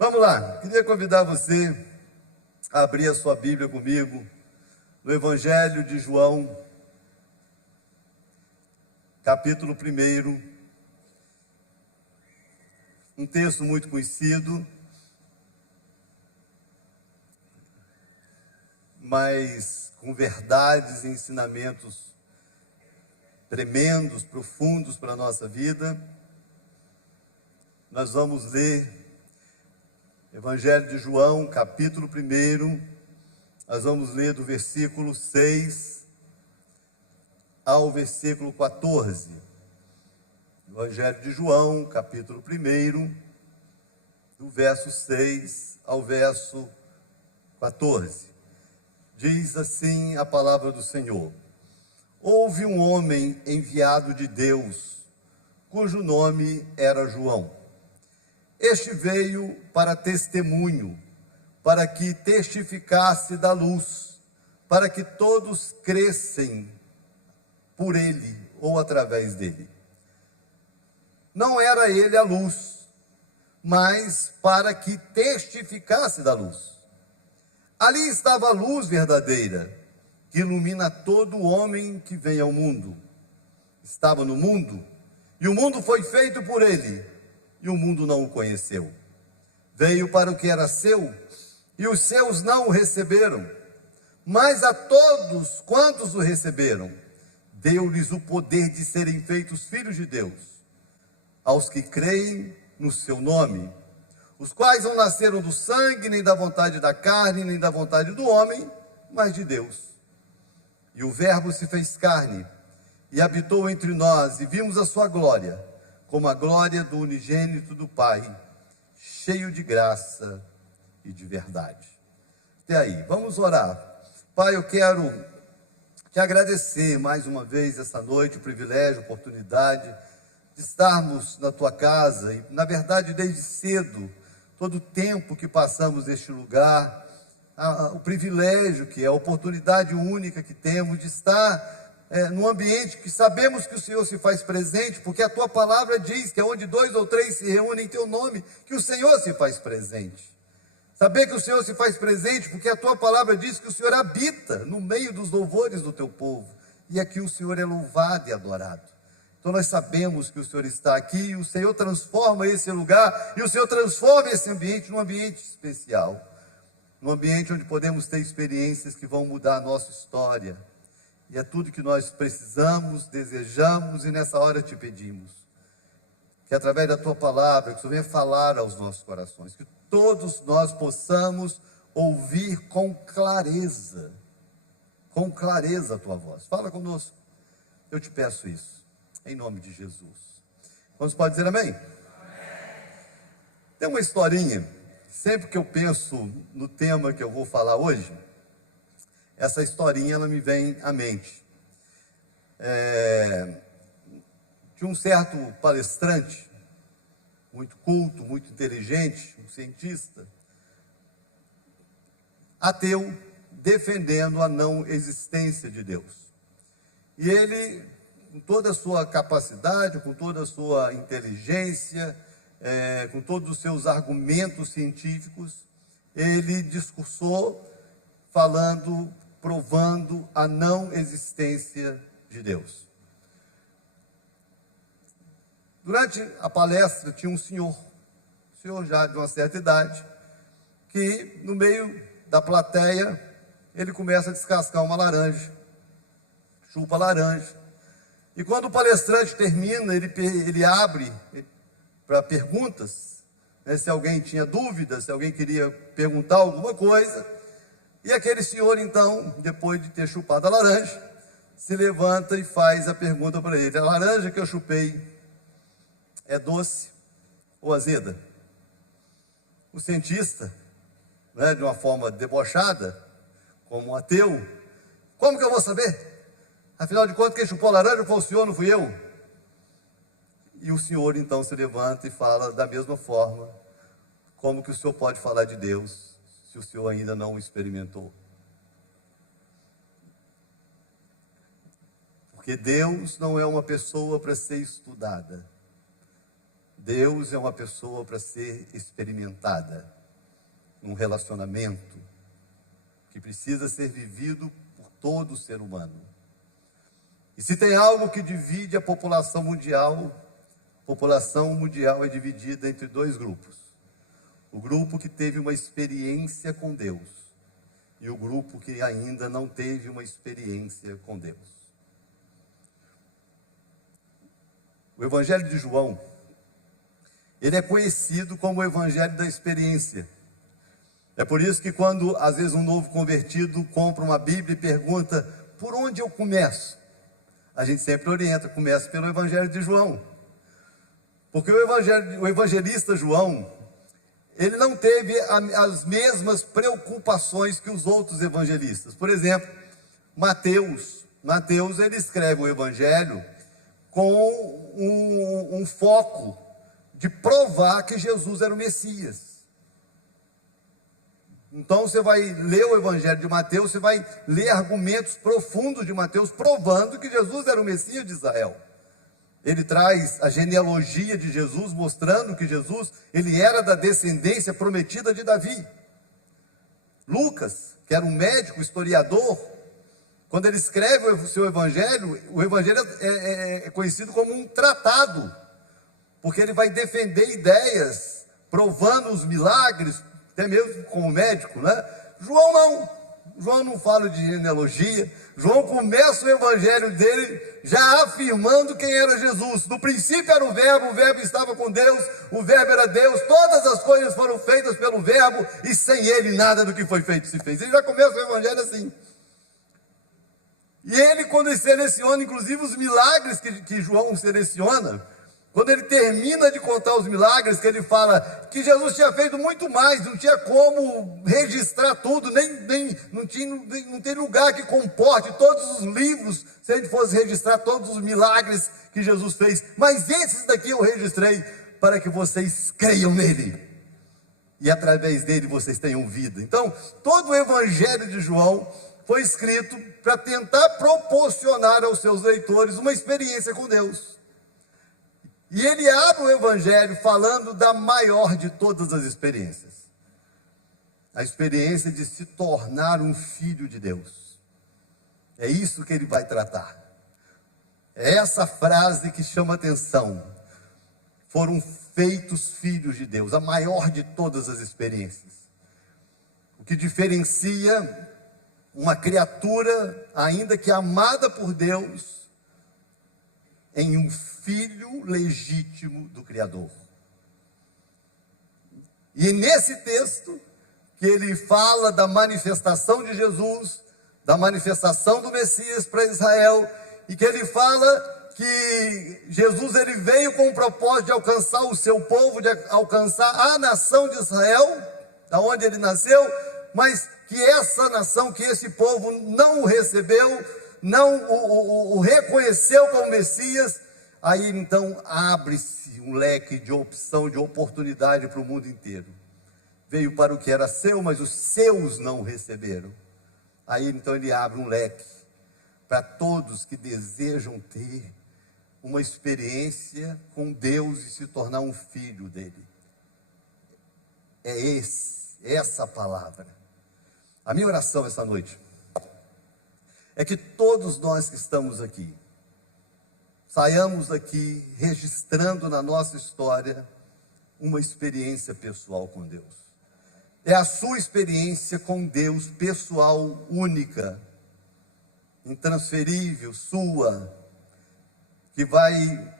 Vamos lá, queria convidar você a abrir a sua Bíblia comigo no Evangelho de João, capítulo 1, um texto muito conhecido, mas com verdades e ensinamentos tremendos, profundos para a nossa vida. Nós vamos ler Evangelho de João, capítulo 1, nós vamos ler do versículo 6 ao versículo 14. Evangelho de João, capítulo 1, do verso 6 ao verso 14. Diz assim a palavra do Senhor: Houve um homem enviado de Deus, cujo nome era João. Este veio para testemunho, para que testificasse da luz, para que todos crescem por ele ou através dele. Não era ele a luz, mas para que testificasse da luz. Ali estava a luz verdadeira, que ilumina todo homem que vem ao mundo. Estava no mundo, e o mundo foi feito por ele, e o mundo não o conheceu. Veio para o que era seu, e os seus não o receberam. Mas a todos quantos o receberam, deu-lhes o poder de serem feitos filhos de Deus, aos que creem no seu nome, os quais não nasceram do sangue, nem da vontade da carne, nem da vontade do homem, mas de Deus. E o Verbo se fez carne, e habitou entre nós, e vimos a sua glória, como a glória do unigênito do Pai, cheio de graça e de verdade. Até aí, vamos orar. Pai, eu quero te agradecer mais uma vez essa noite, o privilégio, a oportunidade de estarmos na tua casa, e na verdade desde cedo, todo o tempo que passamos neste lugar, o privilégio que é, a oportunidade única que temos de estar num ambiente que sabemos que o Senhor se faz presente, porque a tua palavra diz que é onde 2 ou 3 se reúnem em teu nome, que o Senhor se faz presente. Saber que o Senhor se faz presente, porque a tua palavra diz que o Senhor habita no meio dos louvores do teu povo, e aqui o Senhor é louvado e adorado. Então nós sabemos que o Senhor está aqui, e o Senhor transforma esse lugar, e o Senhor transforma esse ambiente num ambiente especial, num ambiente onde podemos ter experiências que vão mudar a nossa história. E é tudo que nós precisamos, desejamos, e nessa hora te pedimos, que através da tua palavra, que o Senhor venha falar aos nossos corações, que todos nós possamos ouvir com clareza a tua voz. Fala conosco, eu te peço isso, em nome de Jesus. Quantos podem dizer amém? Amém. Tem uma historinha, sempre que eu penso no tema que eu vou falar hoje, essa historinha ela me vem à mente. De um certo palestrante, muito culto, muito inteligente, um cientista, ateu, defendendo a não existência de Deus. E ele, com toda a sua capacidade, com toda a sua inteligência, com todos os seus argumentos científicos, ele discursou falando, provando a não existência de Deus. Durante a palestra tinha um senhor já de uma certa idade, que no meio da plateia, ele começa a descascar uma laranja, chupa a laranja, e quando o palestrante termina, ele abre para perguntas, se alguém tinha dúvidas, se alguém queria perguntar alguma coisa. E aquele senhor, então, depois de ter chupado a laranja, se levanta e faz a pergunta para ele: a laranja que eu chupei é doce ou azeda? O cientista, de uma forma debochada, como um ateu: como que eu vou saber? Afinal de contas, quem chupou a laranja foi o senhor, não fui eu. E o senhor, então, se levanta e fala da mesma forma: como que o senhor pode falar de Deus se o senhor ainda não o experimentou? Porque Deus não é uma pessoa para ser estudada. Deus é uma pessoa para ser experimentada, num relacionamento que precisa ser vivido por todo ser humano. E se tem algo que divide a população mundial é dividida entre dois grupos. O grupo que teve uma experiência com Deus e o grupo que ainda não teve uma experiência com Deus. O Evangelho de João, ele é conhecido como o Evangelho da experiência. É por isso que quando, às vezes, um novo convertido compra uma Bíblia e pergunta, por onde eu começo? A gente sempre orienta, começa pelo Evangelho de João. Porque o evangelista João, ele não teve as mesmas preocupações que os outros evangelistas. Por exemplo, Mateus, ele escreve o Evangelho com um foco de provar que Jesus era o Messias. Então você vai ler o Evangelho de Mateus, você vai ler argumentos profundos de Mateus, provando que Jesus era o Messias de Israel. Ele traz a genealogia de Jesus, mostrando que Jesus, ele era da descendência prometida de Davi. Lucas, que era um médico, historiador, quando ele escreve o seu Evangelho, o Evangelho é conhecido como um tratado, porque ele vai defender ideias, provando os milagres, até mesmo como médico, né? João não fala de genealogia. João começa o Evangelho dele já afirmando quem era Jesus. No princípio era o Verbo estava com Deus, o Verbo era Deus, todas as coisas foram feitas pelo Verbo, e sem ele nada do que foi feito se fez. Ele já começa o Evangelho assim. E ele, quando ele seleciona, inclusive os milagres que João seleciona, quando ele termina de contar os milagres, que ele fala que Jesus tinha feito muito mais, não tinha como registrar tudo, não tem lugar que comporte todos os livros, se a gente fosse registrar todos os milagres que Jesus fez, mas esses daqui eu registrei para que vocês creiam nele, e através dele vocês tenham vida. Então, todo o Evangelho de João foi escrito para tentar proporcionar aos seus leitores uma experiência com Deus. E ele abre o Evangelho falando da maior de todas as experiências. A experiência de se tornar um filho de Deus. É isso que ele vai tratar. É essa frase que chama atenção. Foram feitos filhos de Deus, a maior de todas as experiências. O que diferencia uma criatura, ainda que amada por Deus, em um filho legítimo do Criador. E nesse texto, que ele fala da manifestação de Jesus, da manifestação do Messias para Israel, e que ele fala que Jesus ele veio com o propósito de alcançar o seu povo, de alcançar a nação de Israel, da onde ele nasceu, mas que essa nação, que esse povo não o recebeu, não o reconheceu como Messias. Aí então abre-se um leque de opção, de oportunidade para o mundo inteiro. Veio para o que era seu, mas os seus não receberam. Aí então ele abre um leque para todos que desejam ter uma experiência com Deus e se tornar um filho dele. É essa palavra. A minha oração essa noite é que todos nós que estamos aqui saiamos daqui registrando na nossa história uma experiência pessoal com Deus. É a sua experiência com Deus pessoal, única, intransferível, sua, que vai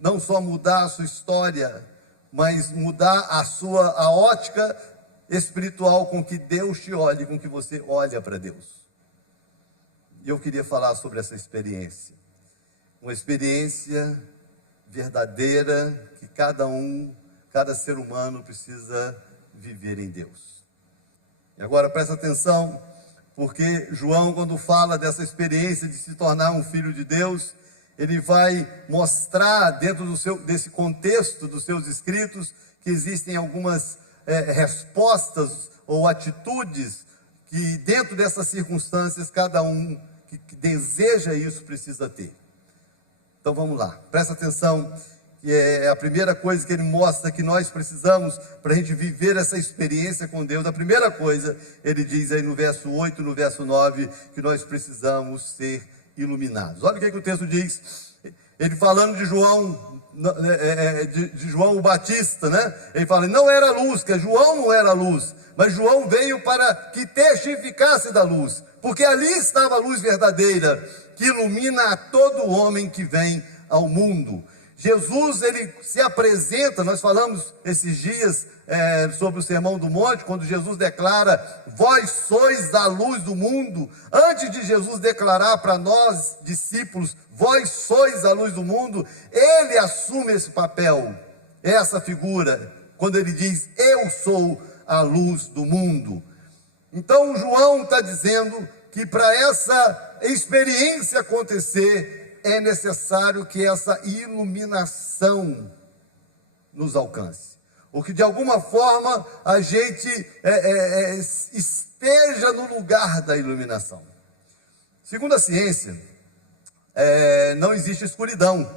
não só mudar a sua história, mas mudar a ótica espiritual com que Deus te olha, com que você olha para Deus. E eu queria falar sobre essa experiência. Uma experiência verdadeira que cada ser humano precisa viver em Deus. E agora presta atenção, porque João, quando fala dessa experiência de se tornar um filho de Deus, ele vai mostrar dentro desse contexto dos seus escritos que existem algumas respostas ou atitudes que dentro dessas circunstâncias cada um que deseja isso precisa ter. Então vamos lá, presta atenção que é a primeira coisa que ele mostra que nós precisamos para a gente viver essa experiência com Deus. A primeira coisa, ele diz aí no verso 8, no verso 9, que nós precisamos ser iluminados. Olha o que o texto diz, ele falando de João, de João o Batista, né? Ele fala, não era luz, que João não era luz, mas João veio para que testificasse da luz, porque ali estava a luz verdadeira, que ilumina a todo homem que vem ao mundo. Jesus, ele se apresenta, nós falamos esses dias sobre o Sermão do Monte, quando Jesus declara, vós sois a luz do mundo. Antes de Jesus declarar para nós, discípulos, vós sois a luz do mundo, ele assume esse papel, essa figura, quando ele diz, eu sou a luz do mundo. Então João está dizendo que para essa experiência acontecer, é necessário que essa iluminação nos alcance, ou que de alguma forma a gente esteja no lugar da iluminação. Segundo a ciência, não existe escuridão.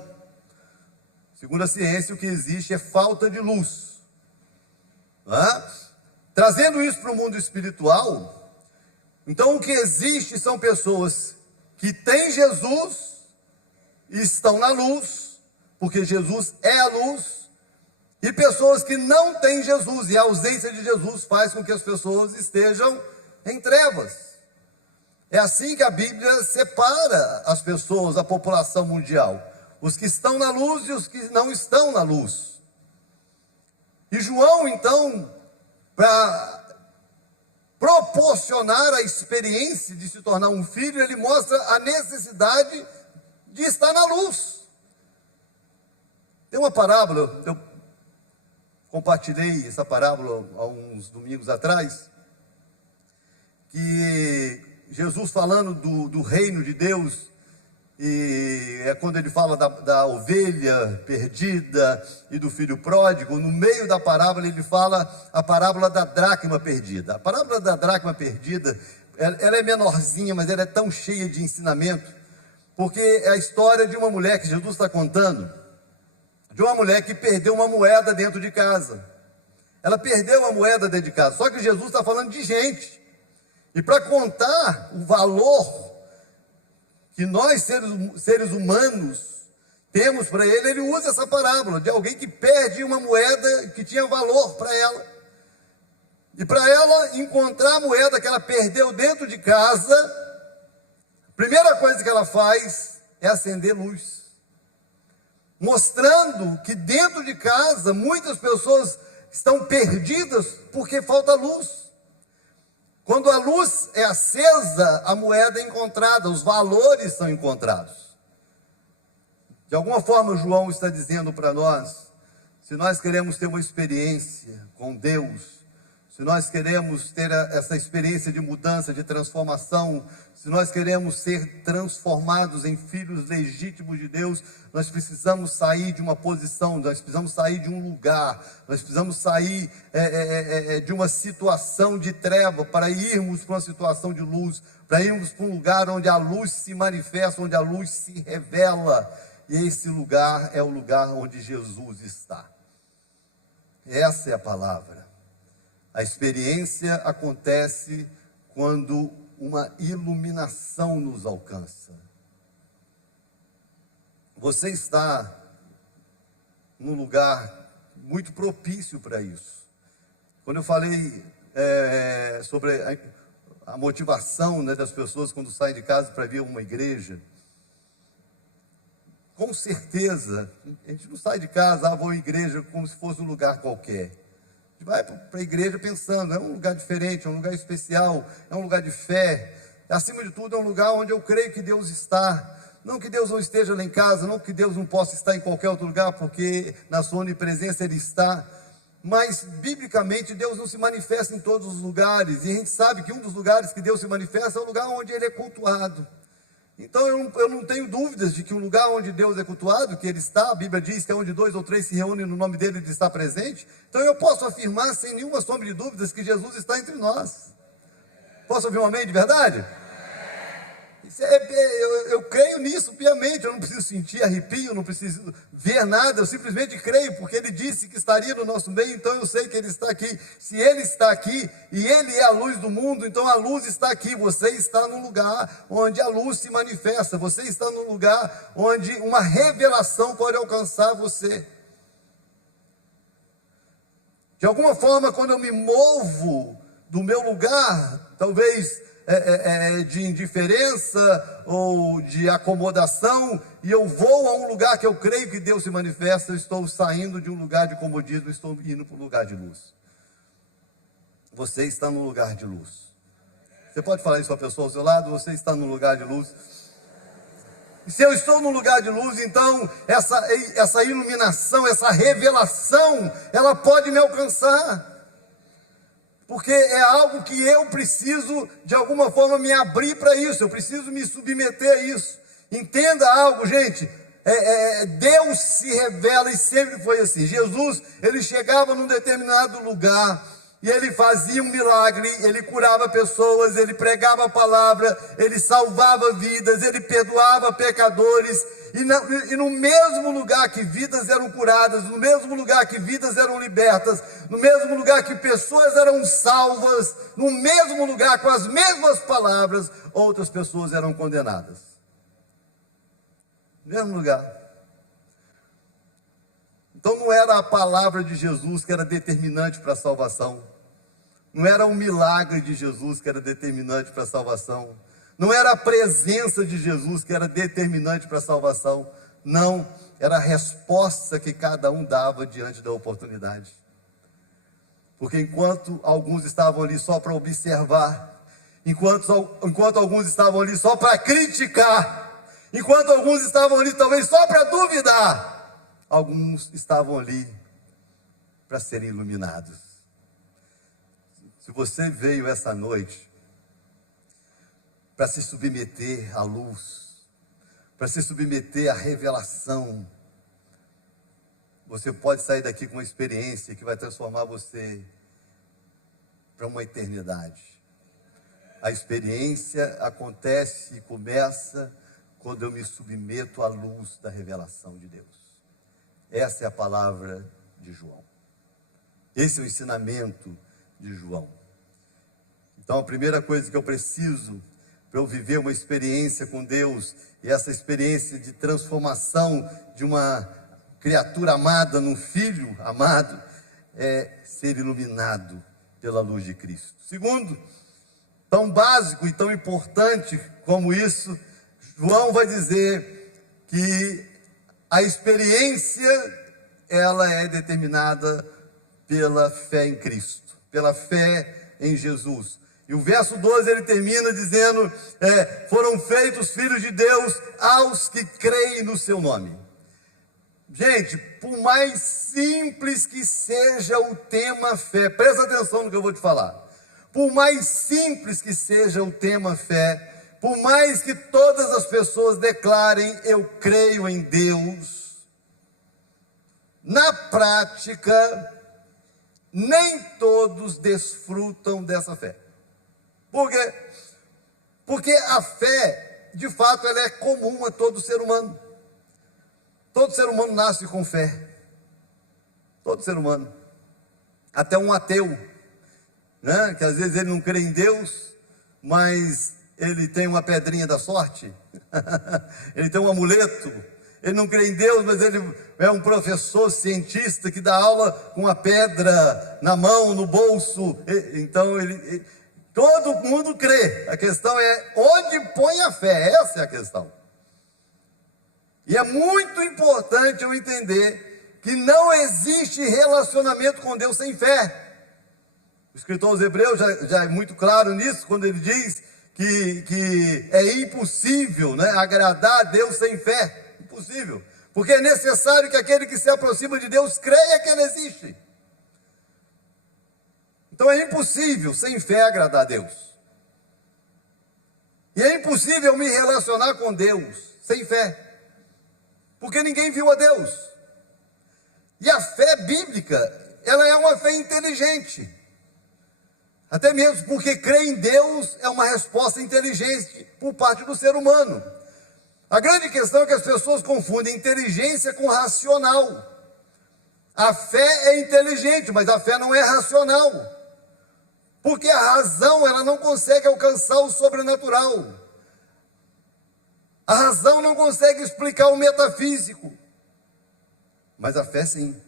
Segundo a ciência, o que existe é falta de luz. Trazendo isso para o mundo espiritual, então o que existe são pessoas que têm Jesus e estão na luz, porque Jesus é a luz, e pessoas que não têm Jesus, e a ausência de Jesus faz com que as pessoas estejam em trevas. É assim que a Bíblia separa as pessoas, a população mundial, os que estão na luz e os que não estão na luz. E João, então, para proporcionar a experiência de se tornar um filho, ele mostra a necessidade de estar na luz. Tem uma parábola, eu compartilhei essa parábola há uns domingos atrás, que Jesus falando do reino de Deus, e é quando ele fala da ovelha perdida e do filho pródigo. No meio da parábola ele fala a parábola da dracma perdida. A parábola da dracma perdida, ela é menorzinha, mas ela é tão cheia de ensinamento, porque é a história de uma mulher que Jesus está contando, de uma mulher que perdeu uma moeda dentro de casa. Ela perdeu a moeda dentro de casa, só que Jesus está falando de gente, e para contar o valor que nós, seres humanos, temos para ele usa essa parábola de alguém que perde uma moeda que tinha valor para ela, e para ela encontrar a moeda que ela perdeu dentro de casa, a primeira coisa que ela faz é acender luz, mostrando que dentro de casa muitas pessoas estão perdidas porque falta luz. Quando a luz é acesa, a moeda é encontrada, os valores são encontrados. De alguma forma, João está dizendo para nós, se nós queremos ter uma experiência com Deus, se nós queremos ter essa experiência de mudança, de transformação, se nós queremos ser transformados em filhos legítimos de Deus, nós precisamos sair de uma posição, nós precisamos sair de um lugar, nós precisamos sair de uma situação de treva para irmos para uma situação de luz, para irmos para um lugar onde a luz se manifesta, onde a luz se revela, e esse lugar é o lugar onde Jesus está. Essa é a palavra. A experiência acontece quando uma iluminação nos alcança. Você está num lugar muito propício para isso. Quando eu falei sobre a motivação, né, das pessoas quando saem de casa para vir a uma igreja, com certeza, a gente não sai de casa, vou à igreja como se fosse um lugar qualquer. A gente vai para a igreja pensando, é um lugar diferente, é um lugar especial, é um lugar de fé. Acima de tudo, é um lugar onde eu creio que Deus está. Não que Deus não esteja lá em casa, não que Deus não possa estar em qualquer outro lugar, porque na sua onipresença Ele está. Mas, biblicamente, Deus não se manifesta em todos os lugares. E a gente sabe que um dos lugares que Deus se manifesta é o lugar onde Ele é cultuado. Então, eu não tenho dúvidas de que o lugar onde Deus é cultuado, que Ele está, a Bíblia diz que é onde 2 ou 3 se reúnem no nome dEle, Ele está presente. Então, eu posso afirmar, sem nenhuma sombra de dúvidas, que Jesus está entre nós. Posso ouvir um amém de verdade? Eu creio nisso piamente, eu não preciso sentir arrepio, não preciso ver nada, eu simplesmente creio, porque Ele disse que estaria no nosso meio, então eu sei que Ele está aqui. Se Ele está aqui, e Ele é a luz do mundo, então a luz está aqui. Você está no lugar onde a luz se manifesta, você está no lugar onde uma revelação pode alcançar você. De alguma forma, quando eu me movo do meu lugar, talvez de indiferença ou de acomodação, e eu vou a um lugar que eu creio que Deus se manifesta, eu estou saindo de um lugar de comodismo, estou indo para um lugar de luz. Você está no lugar de luz. Você pode falar isso para a pessoa ao seu lado? Você está no lugar de luz. E se eu estou no lugar de luz, então essa iluminação, essa revelação, ela pode me alcançar. Porque é algo que eu preciso, de alguma forma, me abrir para isso. Eu preciso me submeter a isso. Entenda algo, gente. Deus se revela, e sempre foi assim. Jesus, Ele chegava num determinado lugar e Ele fazia um milagre, Ele curava pessoas, Ele pregava a palavra, Ele salvava vidas, Ele perdoava pecadores. E no mesmo lugar que vidas eram curadas, no mesmo lugar que vidas eram libertas, no mesmo lugar que pessoas eram salvas, no mesmo lugar, com as mesmas palavras, outras pessoas eram condenadas. No mesmo lugar. Então não era a palavra de Jesus que era determinante para a salvação. Não era o milagre de Jesus que era determinante para a salvação. Não era a presença de Jesus que era determinante para a salvação. Não, era a resposta que cada um dava diante da oportunidade. Porque enquanto alguns estavam ali só para observar, enquanto alguns estavam ali só para criticar, enquanto alguns estavam ali talvez só para duvidar, alguns estavam ali para serem iluminados. Se você veio essa noite para se submeter à luz, para se submeter à revelação, você pode sair daqui com uma experiência que vai transformar você para uma eternidade. A experiência acontece e começa quando eu me submeto à luz da revelação de Deus. Essa é a palavra de João. Esse é o ensinamento de João. Então a primeira coisa que eu preciso para eu viver uma experiência com Deus, e essa experiência de transformação de uma criatura amada num filho amado, é ser iluminado pela luz de Cristo. Segundo, tão básico e tão importante como isso, João vai dizer que a experiência, ela é determinada pela fé em Cristo, pela fé em Jesus. E o verso 12 ele termina dizendo, foram feitos filhos de Deus aos que creem no seu nome. Gente, por mais simples que seja o tema fé, presta atenção no que eu vou te falar. Por mais simples que seja o tema fé, por mais que todas as pessoas declarem, eu creio em Deus, na prática, nem todos desfrutam dessa fé. Por quê? Porque a fé, de fato, ela é comum a todo ser humano. Todo ser humano nasce com fé. Todo ser humano. Até um ateu, né? Que às vezes ele não crê em Deus, mas ele tem uma pedrinha da sorte. Ele tem um amuleto. Ele não crê em Deus, mas ele é um professor cientista que dá aula com uma pedra na mão, no bolso. Então todo mundo crê. A questão é onde põe a fé. Essa é a questão. E é muito importante eu entender que não existe relacionamento com Deus sem fé. O escritor aos Hebreus já é muito claro nisso, quando ele diz que é impossível, né, agradar a Deus sem fé. Impossível. Porque é necessário que aquele que se aproxima de Deus creia que Ele existe. Então é impossível, sem fé, agradar a Deus. E é impossível me relacionar com Deus sem fé. Porque ninguém viu a Deus. E a fé bíblica, ela é uma fé inteligente. Até mesmo porque crer em Deus é uma resposta inteligente por parte do ser humano. A grande questão é que as pessoas confundem inteligência com racional. A fé é inteligente, mas a fé não é racional. Porque a razão, ela não consegue alcançar o sobrenatural. A razão não consegue explicar o metafísico. Mas a fé sim.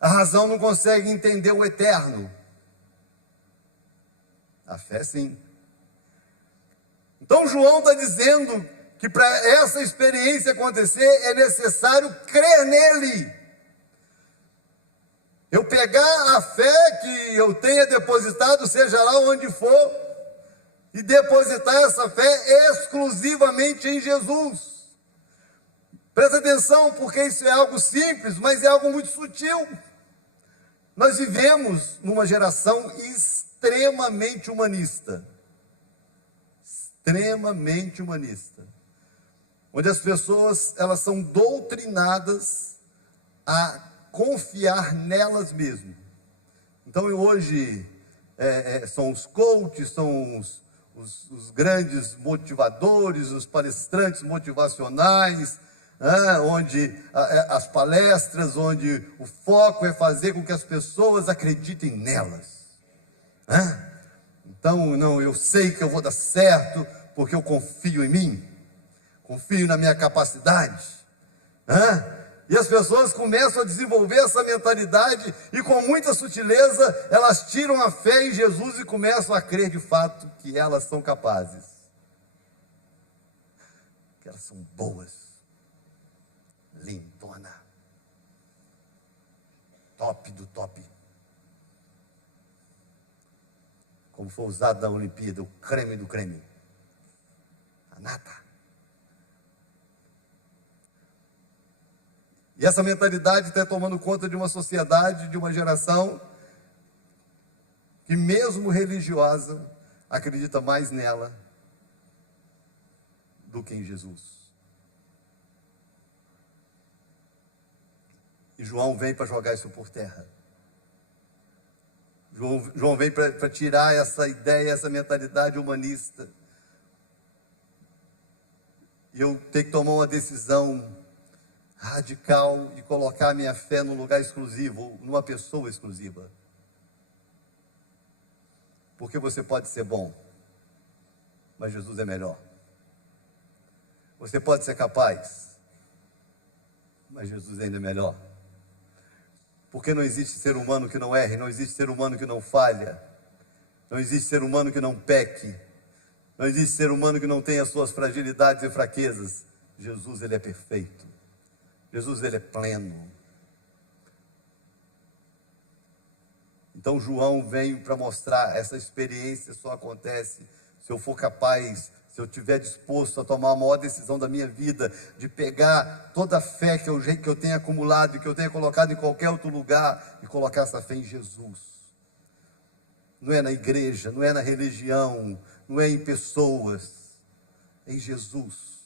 A razão não consegue entender o eterno. A fé sim. Então João está dizendo que para essa experiência acontecer é necessário crer nele. Eu pegar a fé que eu tenha depositado, seja lá onde for, e depositar essa fé exclusivamente em Jesus. Presta atenção, porque isso é algo simples, mas é algo muito sutil. Nós vivemos numa geração extremamente humanista. Extremamente humanista. Onde as pessoas, elas são doutrinadas a confiar nelas mesmas. Então hoje são os coaches, são os grandes motivadores, os palestrantes motivacionais, onde as palestras, onde o foco é fazer com que as pessoas acreditem nelas. Então, não, eu sei que eu vou dar certo, porque eu confio em mim, confio na minha capacidade. E as pessoas começam a desenvolver essa mentalidade e com muita sutileza elas tiram a fé em Jesus e começam a crer de fato que elas são capazes, que elas são boas, lindona, top do top, como foi usado na Olimpíada, o creme do creme, a nata. E essa mentalidade está tomando conta de uma sociedade, de uma geração que mesmo religiosa acredita mais nela do que em Jesus. E João vem para jogar isso por terra. João vem para tirar essa ideia, essa mentalidade humanista. E eu tenho que tomar uma decisão radical e colocar a minha fé num lugar exclusivo, numa pessoa exclusiva. Porque você pode ser bom, mas Jesus é melhor. Você pode ser capaz, mas Jesus ainda é melhor. Porque não existe ser humano que não erre, não existe ser humano que não falha, não existe ser humano que não peque, não existe ser humano que não tenha suas fragilidades e fraquezas. Jesus, ele é perfeito. Jesus, ele é pleno. Então João veio para mostrar, essa experiência só acontece se eu for capaz, se eu estiver disposto a tomar a maior decisão da minha vida, de pegar toda a fé que eu tenho acumulado, que eu tenho colocado em qualquer outro lugar, e colocar essa fé em Jesus. Não é na igreja, não é na religião, não é em pessoas, é em Jesus.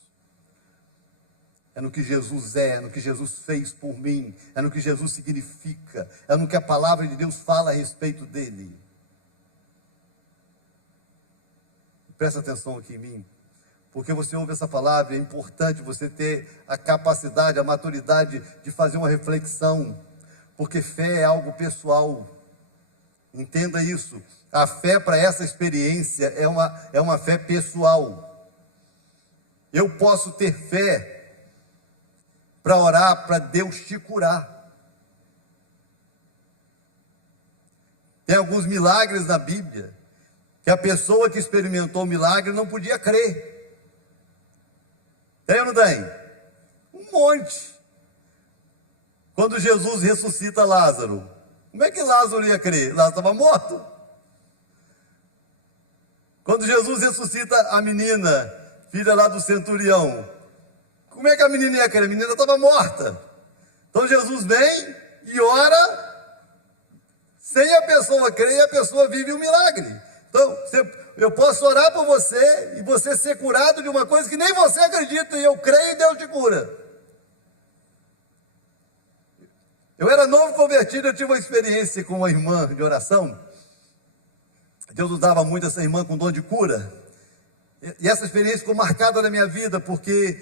É no que Jesus é no que Jesus fez por mim, é no que Jesus significa, é no que a palavra de Deus fala a respeito dele. Presta atenção aqui em mim, porque você ouve essa palavra, é importante você ter a capacidade, a maturidade de fazer uma reflexão, porque fé é algo pessoal. Entenda isso, a fé para essa experiência é uma fé pessoal. Eu posso ter fé para orar para Deus te curar. Tem alguns milagres na Bíblia que a pessoa que experimentou o milagre não podia crer. Tem ou não tem? Um monte. Quando Jesus ressuscita Lázaro, como é que Lázaro ia crer? Lázaro estava morto. Quando Jesus ressuscita a menina, filha lá do centurião, como é que a menina ia crer? A menina estava morta. Então Jesus vem e ora, sem a pessoa crer, e a pessoa vive um milagre. Então, eu posso orar por você, e você ser curado de uma coisa que nem você acredita, e eu creio e Deus te cura. Eu era novo convertido, eu tive uma experiência com uma irmã de oração, Deus usava muito essa irmã com dom de cura. E essa experiência ficou marcada na minha vida, porque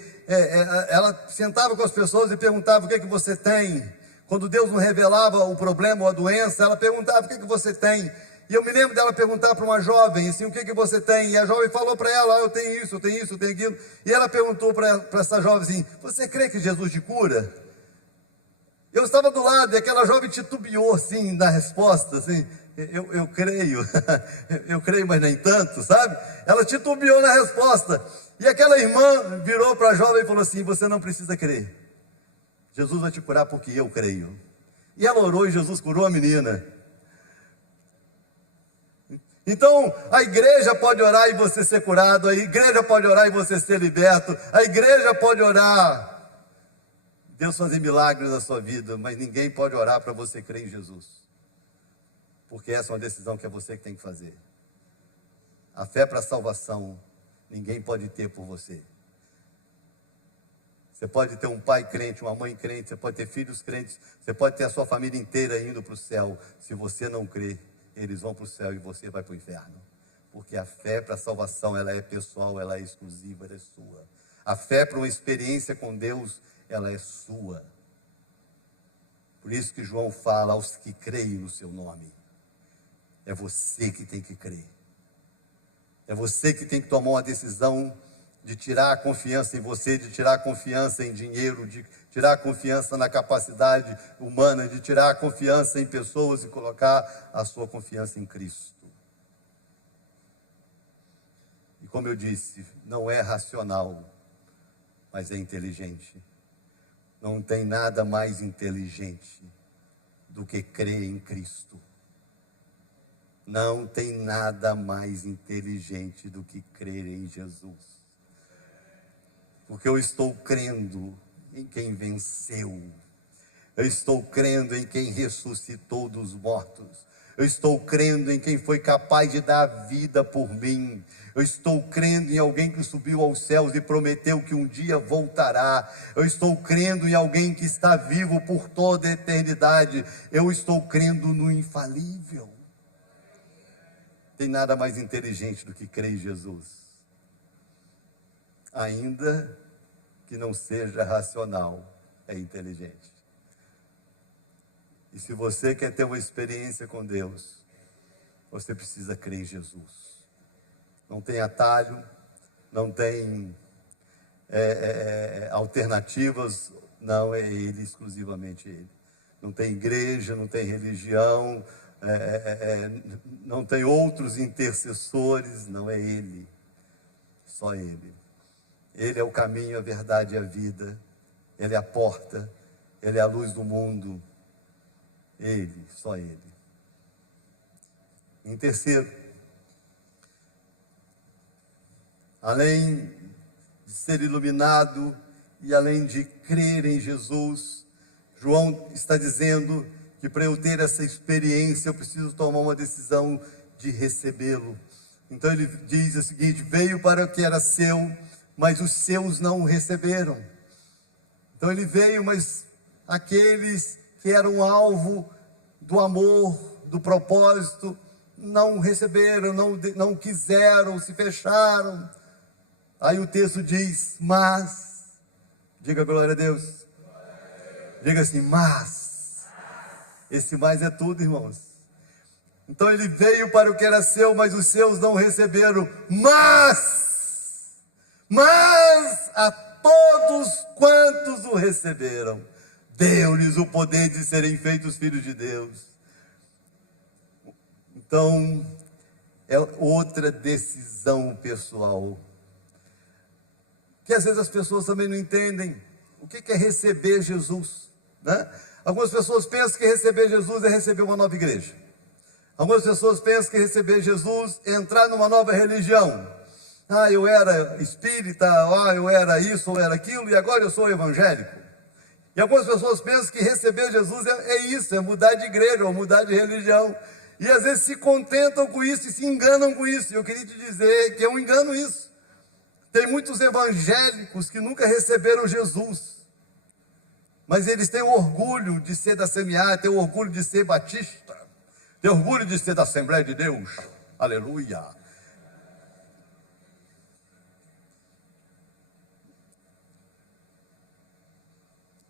ela sentava com as pessoas e perguntava: o que é que você tem? Quando Deus não revelava o problema ou a doença, ela perguntava: o que é que você tem? E eu me lembro dela perguntar para uma jovem assim: o que é que você tem? E a jovem falou para ela: eu tenho isso, eu tenho isso, eu tenho aquilo. E ela perguntou para essa jovem assim: você crê que Jesus te cura? Eu estava do lado e aquela jovem titubeou assim na resposta, assim: eu creio, eu creio, mas nem tanto, sabe? Ela titubeou na resposta. E aquela irmã virou para a jovem e falou assim: você não precisa crer, Jesus vai te curar porque eu creio. E ela orou e Jesus curou a menina. Então, a igreja pode orar e você ser curado, a igreja pode orar e você ser liberto, a igreja pode orar, Deus fazer milagres na sua vida, mas ninguém pode orar para você crer em Jesus, porque essa é uma decisão que é você que tem que fazer. A fé para a salvação, ninguém pode ter por você. Você pode ter um pai crente, uma mãe crente, você pode ter filhos crentes, você pode ter a sua família inteira indo para o céu. Se você não crer, eles vão para o céu e você vai para o inferno. Porque a fé para a salvação, ela é pessoal, ela é exclusiva, ela é sua. A fé para uma experiência com Deus, ela é sua. Por isso que João fala aos que creem no seu nome. É você que tem que crer. É você que tem que tomar uma decisão de tirar a confiança em você, de tirar a confiança em dinheiro, de tirar a confiança na capacidade humana, de tirar a confiança em pessoas e colocar a sua confiança em Cristo. E como eu disse, não é racional, mas é inteligente. Não tem nada mais inteligente do que crer em Cristo. Não tem nada mais inteligente do que crer em Jesus. Porque eu estou crendo em quem venceu. Eu estou crendo em quem ressuscitou dos mortos. Eu estou crendo em quem foi capaz de dar a vida por mim. Eu estou crendo em alguém que subiu aos céus e prometeu que um dia voltará. Eu estou crendo em alguém que está vivo por toda a eternidade. Eu estou crendo no infalível. Tem nada mais inteligente do que crer em Jesus. Ainda que não seja racional, é inteligente. E se você quer ter uma experiência com Deus, você precisa crer em Jesus. Não tem atalho, não tem alternativas, não, é Ele, exclusivamente Ele. Não tem igreja, não tem religião, não tem outros intercessores, não é Ele, só Ele. Ele é o caminho, a verdade e a vida. Ele é a porta, Ele é a luz do mundo. Ele, só Ele. Em terceiro, além de ser iluminado e além de crer em Jesus, João está dizendo que para eu ter essa experiência, eu preciso tomar uma decisão de recebê-lo. Então ele diz o seguinte: veio para o que era seu, mas os seus não o receberam. Então ele veio, mas aqueles que eram alvo do amor, do propósito, não receberam, não quiseram, se fecharam. Aí o texto diz: mas, diga glória a Deus, diga assim: mas, esse mais é tudo, irmãos. Então ele veio para o que era seu, mas os seus não receberam, mas a todos quantos o receberam, deu-lhes o poder de serem feitos filhos de Deus. Então, é outra decisão pessoal, que às vezes as pessoas também não entendem. O que é receber Jesus, né? Algumas pessoas pensam que receber Jesus é receber uma nova igreja. Algumas pessoas pensam que receber Jesus é entrar numa nova religião. Eu era espírita, eu era isso, ou era aquilo, e agora eu sou evangélico. E algumas pessoas pensam que receber Jesus é isso, é mudar de igreja, ou mudar de religião. E às vezes se contentam com isso e se enganam com isso. E eu queria te dizer que é um engano isso. Tem muitos evangélicos que nunca receberam Jesus, mas eles têm orgulho de ser da CMA, têm orgulho de ser batista, têm orgulho de ser da Assembleia de Deus, Aleluia.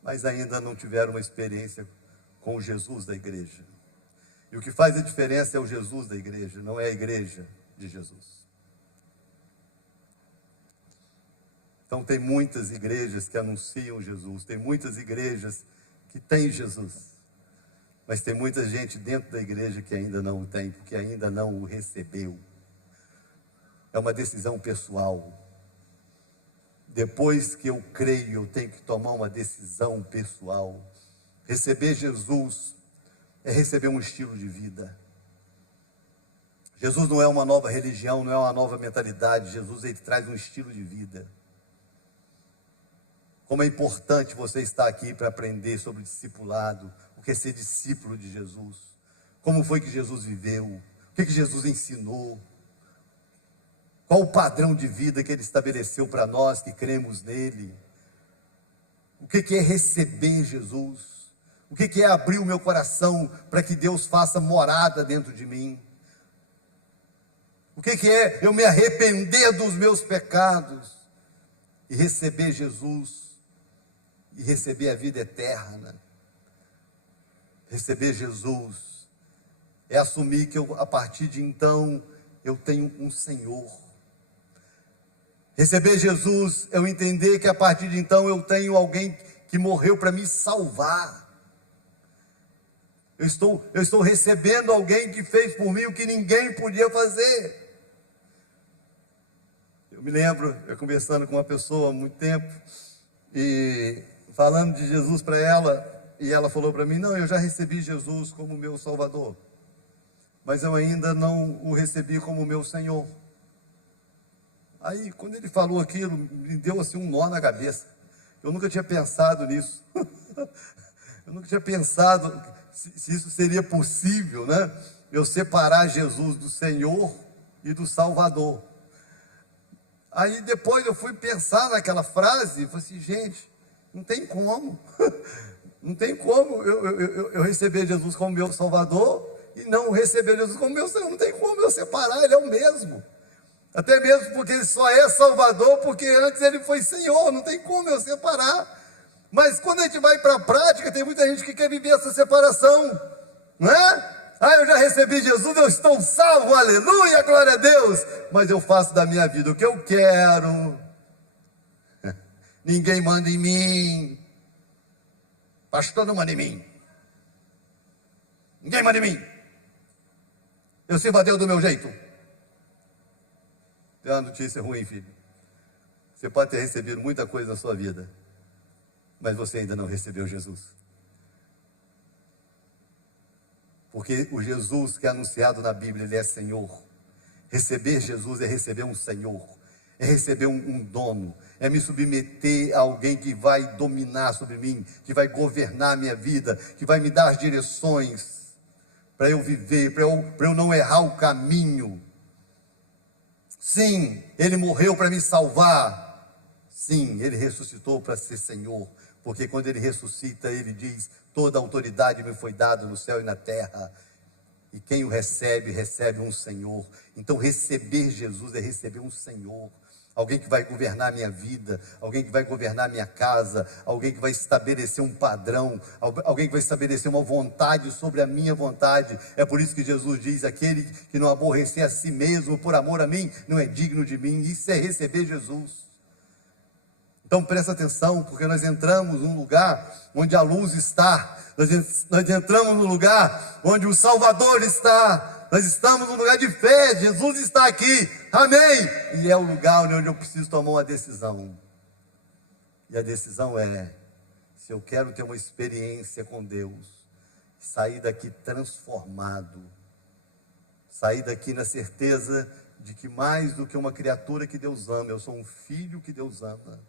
Mas ainda não tiveram uma experiência com o Jesus da igreja. E o que faz a diferença é o Jesus da igreja, não é a igreja de Jesus. Então tem muitas igrejas que anunciam Jesus, tem muitas igrejas que têm Jesus, mas tem muita gente dentro da igreja que ainda não o tem, porque ainda não o recebeu. É uma decisão pessoal. Depois que eu creio, eu tenho que tomar uma decisão pessoal. Receber Jesus é receber um estilo de vida. Jesus não é uma nova religião, não é uma nova mentalidade. Jesus, ele traz um estilo de vida. Como é importante você estar aqui para aprender sobre discipulado, o que é ser discípulo de Jesus. Como foi que Jesus viveu, o que Jesus ensinou. Qual o padrão de vida que ele estabeleceu para nós que cremos nele. O que é receber Jesus. O que é abrir o meu coração para que Deus faça morada dentro de mim. O que é eu me arrepender dos meus pecados e receber Jesus e receber a vida eterna. Receber Jesus é assumir que a partir de então eu tenho um Senhor. Receber Jesus é eu entender que a partir de então eu tenho alguém que morreu para me salvar. Eu estou recebendo alguém que fez por mim o que ninguém podia fazer. Eu me lembro, eu conversando com uma pessoa há muito tempo, e falando de Jesus para ela, e ela falou para mim, não, eu já recebi Jesus como meu Salvador, mas eu ainda não o recebi como meu Senhor. Aí, quando ele falou aquilo, me deu assim um nó na cabeça. Eu nunca tinha pensado nisso. Eu nunca tinha pensado se isso seria possível, né? Eu separar Jesus do Senhor e do Salvador. Aí depois eu fui pensar naquela frase e falei assim, gente, não tem como. Não tem como eu receber Jesus como meu Salvador e não receber Jesus como meu Senhor. Não tem como eu separar, ele é o mesmo. Até mesmo porque ele só é Salvador, porque antes ele foi Senhor, não tem como eu separar. Mas quando a gente vai para a prática, tem muita gente que quer viver essa separação, não é? Eu já recebi Jesus, eu estou salvo, aleluia, glória a Deus, mas eu faço da minha vida o que eu quero, ninguém manda em mim, pastor não manda em mim, ninguém manda em mim, eu sirvo a Deus do meu jeito. Tem uma notícia ruim, filho. Você pode ter recebido muita coisa na sua vida, mas você ainda não recebeu Jesus. Porque o Jesus que é anunciado na Bíblia, ele é Senhor. Receber Jesus é receber um Senhor, é receber um dono, é me submeter a alguém que vai dominar sobre mim, que vai governar a minha vida, que vai me dar as direções para eu viver, para eu não errar o caminho. Sim, ele morreu para me salvar. Sim, ele ressuscitou para ser Senhor. Porque quando ele ressuscita, ele diz, toda a autoridade me foi dada no céu e na terra. E quem o recebe, recebe um Senhor. Então receber Jesus é receber um Senhor. Alguém que vai governar a minha vida, alguém que vai governar a minha casa, alguém que vai estabelecer um padrão, alguém que vai estabelecer uma vontade sobre a minha vontade. É por isso que Jesus diz, aquele que não aborrecer a si mesmo por amor a mim, não é digno de mim. Isso é receber Jesus. Então presta atenção, porque nós entramos num lugar onde a luz está, nós entramos num lugar onde o Salvador está. Nós estamos num lugar de fé, Jesus está aqui, amém, e é o lugar onde eu preciso tomar uma decisão, e a decisão é, se eu quero ter uma experiência com Deus, sair daqui transformado, sair daqui na certeza de que mais do que uma criatura que Deus ama, eu sou um filho que Deus ama.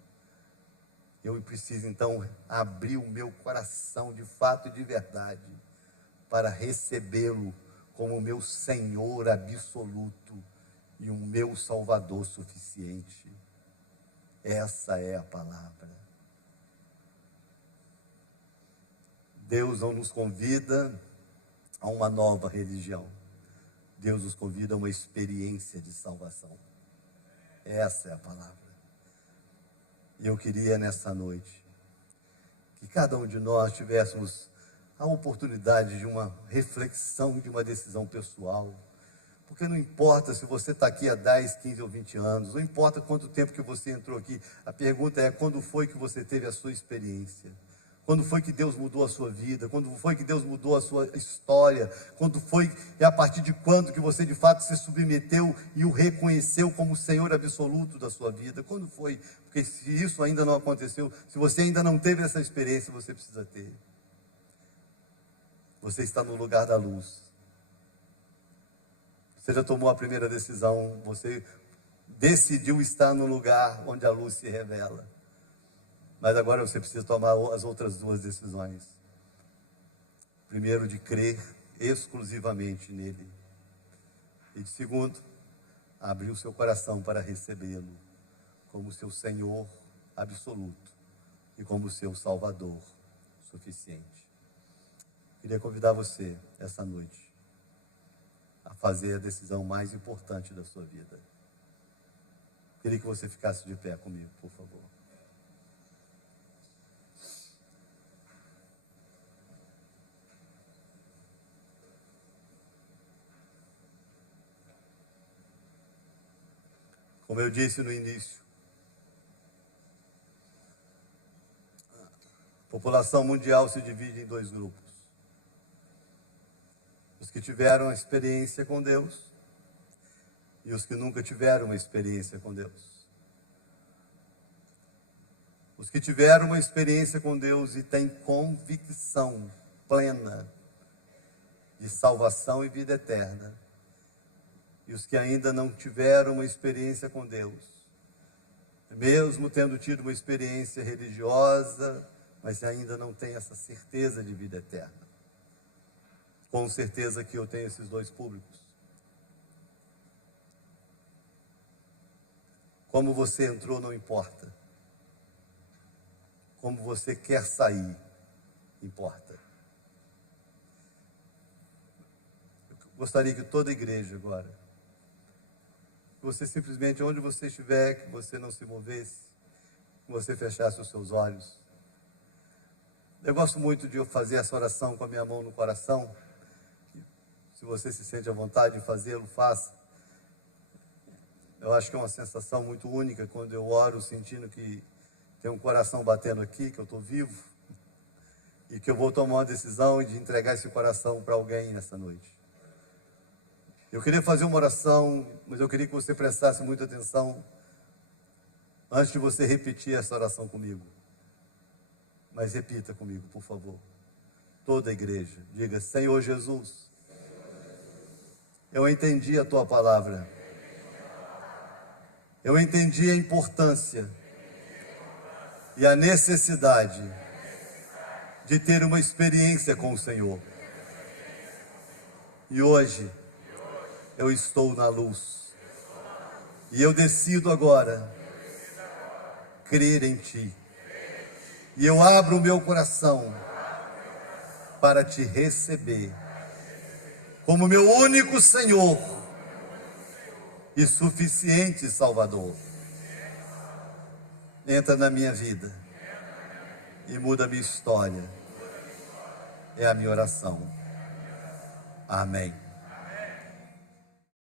Eu preciso então abrir o meu coração de fato e de verdade, para recebê-lo como o meu Senhor absoluto e o meu Salvador suficiente. Essa é a palavra. Deus não nos convida a uma nova religião. Deus nos convida a uma experiência de salvação. Essa é a palavra. E eu queria nessa noite que cada um de nós tivéssemos a oportunidade de uma reflexão, de uma decisão pessoal. Porque não importa se você está aqui há 10, 15 ou 20 anos, não importa quanto tempo que você entrou aqui, a pergunta é: quando foi que você teve a sua experiência? Quando foi que Deus mudou a sua vida? Quando foi que Deus mudou a sua história? Quando foi, e a partir de quando que você de fato se submeteu e o reconheceu como Senhor absoluto da sua vida? Quando foi? Porque se isso ainda não aconteceu, se você ainda não teve essa experiência, você precisa ter. Você está no lugar da luz. Você já tomou a primeira decisão, você decidiu estar no lugar onde a luz se revela. Mas agora você precisa tomar as outras duas decisões. Primeiro, de crer exclusivamente nele. E de segundo, abrir o seu coração para recebê-lo como seu Senhor absoluto e como seu Salvador suficiente. Queria convidar você, essa noite, a fazer a decisão mais importante da sua vida. Queria que você ficasse de pé comigo, por favor. Como eu disse no início, a população mundial se divide em dois grupos. Os que tiveram a experiência com Deus e os que nunca tiveram uma experiência com Deus. Os que tiveram uma experiência com Deus e têm convicção plena de salvação e vida eterna. E os que ainda não tiveram uma experiência com Deus, mesmo tendo tido uma experiência religiosa, mas ainda não tem essa certeza de vida eterna. Com certeza que eu tenho esses dois públicos. Como você entrou não importa. Como você quer sair, importa. Eu gostaria que toda a igreja agora, que você simplesmente, onde você estiver, que você não se movesse, que você fechasse os seus olhos. Eu gosto muito de fazer essa oração com a minha mão no coração. Se você se sente à vontade de fazê-lo, faça. Eu acho que é uma sensação muito única quando eu oro sentindo que tem um coração batendo aqui, que eu estou vivo, e que eu vou tomar uma decisão de entregar esse coração para alguém nessa noite. Eu queria fazer uma oração, mas eu queria que você prestasse muita atenção antes de você repetir essa oração comigo. Mas repita comigo, por favor. Toda a igreja, diga: Senhor Jesus, eu entendi a tua palavra. Eu entendi a importância e a necessidade de ter uma experiência com o Senhor. E hoje eu estou na luz. E eu decido agora crer em Ti. E eu abro o meu coração para Te receber como meu único Senhor e suficiente Salvador. Entra na minha vida e muda a minha história. É a minha oração. Amém.